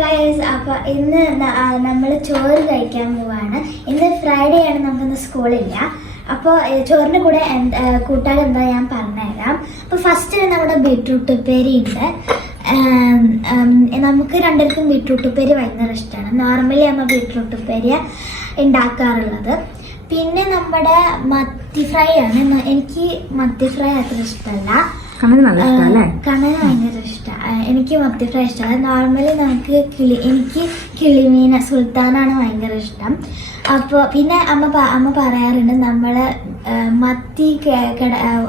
Guys, അപ്പോൾ ഇന്ന് നമ്മൾ ചോറ് കഴിക്കാൻ പോവാണ്. ഇന്ന് ഫ്രൈഡേ ആണ്, നമുക്കിന്ന് സ്കൂളില്ല. അപ്പോൾ ചോറിൻ്റെ കൂടെ കൂട്ടാൻ എന്താ ഞാൻ പറഞ്ഞുതരാം. അപ്പോൾ ഫസ്റ്റ് നമ്മുടെ ബീട്രൂട്ട് ഉപ്പേരി ഉണ്ട്. നമുക്ക് രണ്ടുപേർക്കും ബീട്രൂട്ട് ഉപ്പേരി ഭയങ്കര ഇഷ്ടമാണ്. നോർമലി നമ്മൾ ബീട്രൂട്ട് ഉപ്പേരി ഉണ്ടാക്കാറുള്ളത്. പിന്നെ നമ്മുടെ മത്തി ഫ്രൈ ആണ്. എനിക്ക് മത്തി ഫ്രൈ അത്ര ഇഷ്ടമല്ല. കണന് ഭയങ്കര ഇഷ്ടമാണ്. എനിക്ക് മത്തി ഫ്രൈ ഇഷ്ടമാണ്. നോർമലി നമുക്ക് എനിക്ക് കിളിമീൻ സുൽത്താനാണ് ഭയങ്കര ഇഷ്ടം. അപ്പോൾ പിന്നെ അമ്മ പറയാറുണ്ട് നമ്മൾ മത്തി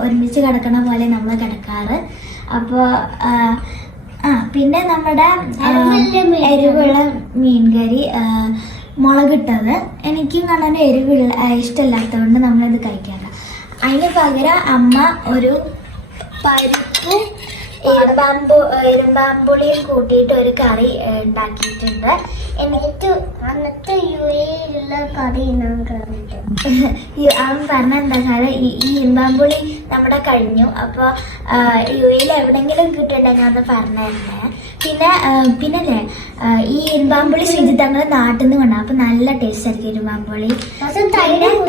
ഒരുമിച്ച് കിടക്കണ പോലെ നമ്മൾ കിടക്കാറ്. അപ്പോൾ പിന്നെ നമ്മുടെ എരിവുള്ള മീൻകറി മുളകിട്ടത്. എനിക്കും കണ്ണൻ്റെ എരിവുള്ള ഇഷ്ടമില്ലാത്തതുകൊണ്ട് നമ്മളിത് കഴിക്കാറില്ല. അതിന് പകരം അമ്മ ഒരു പരിപ്പും ഇരുമ്പാമ്പുളിയും കൂട്ടിയിട്ട് ഒരു കറി ഉണ്ടാക്കിയിട്ടുണ്ട്. എന്നിട്ട് അന്നത്തെ യുഎയിലുള്ള കറി അവൻ പറഞ്ഞ എന്താ കാര്യം ഈ ഇരുമ്പാമ്പുളി നമ്മുടെ കഴിഞ്ഞു. അപ്പോൾ യുഎയിൽ എവിടെയെങ്കിലും കിട്ടുന്നുണ്ടെങ്കിൽ അത് പറഞ്ഞിരുന്നേ. പിന്നെ ഈ ഇരുമ്പാമ്പുളി ശ്രീജിത്തങ്ങൾ നാട്ടിൽ നിന്ന് കൊണ്ടാകും. അപ്പോൾ നല്ല ടേസ്റ്റ് ആയിരിക്കും ഇരുമ്പാമ്പുളി.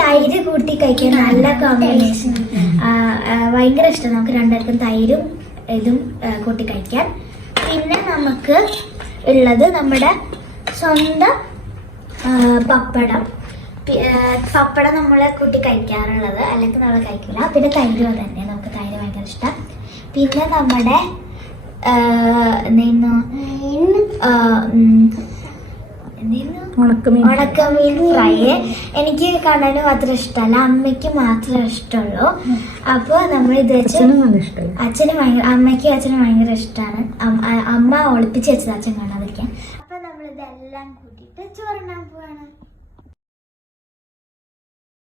തൈര് കൂട്ടി കഴിക്കാൻ നല്ല കോമ്പിനേഷൻ. ഭയങ്കര ഇഷ്ടം നമുക്ക് രണ്ടുപേർക്കും തൈരും ഇതും കൂട്ടി കഴിക്കാൻ. പിന്നെ നമുക്ക് ഉള്ളത് നമ്മുടെ സ്വന്തം പപ്പടം നമ്മൾ കൂട്ടി കഴിക്കാറുള്ളത്, അല്ലെങ്കിൽ നമ്മൾ കഴിക്കില്ല. പിന്നെ തൈര് തന്നെ, നമുക്ക് തൈര് ഭയങ്കര ഇഷ്ടം. പിന്നെ നമ്മുടെ ഉണക്കമീൻ ഫ്രൈ എനിക്ക് കണ്ണന് മാത്രം ഇഷ്ടമല്ല, അമ്മയ്ക്ക് മാത്രമേ ഇഷ്ടമുള്ളൂ. അപ്പോൾ നമ്മൾ ഇത് വെച്ച് അമ്മയ്ക്കും അച്ഛനും ഭയങ്കര ഇഷ്ടമാണ്. അമ്മ ഒളിപ്പിച്ച് വെച്ചത് അച്ഛൻ കാണാതിരിക്കാൻ. അപ്പോൾ നമ്മളിതെല്ലാം കൂട്ടിയിട്ട് ചോറ്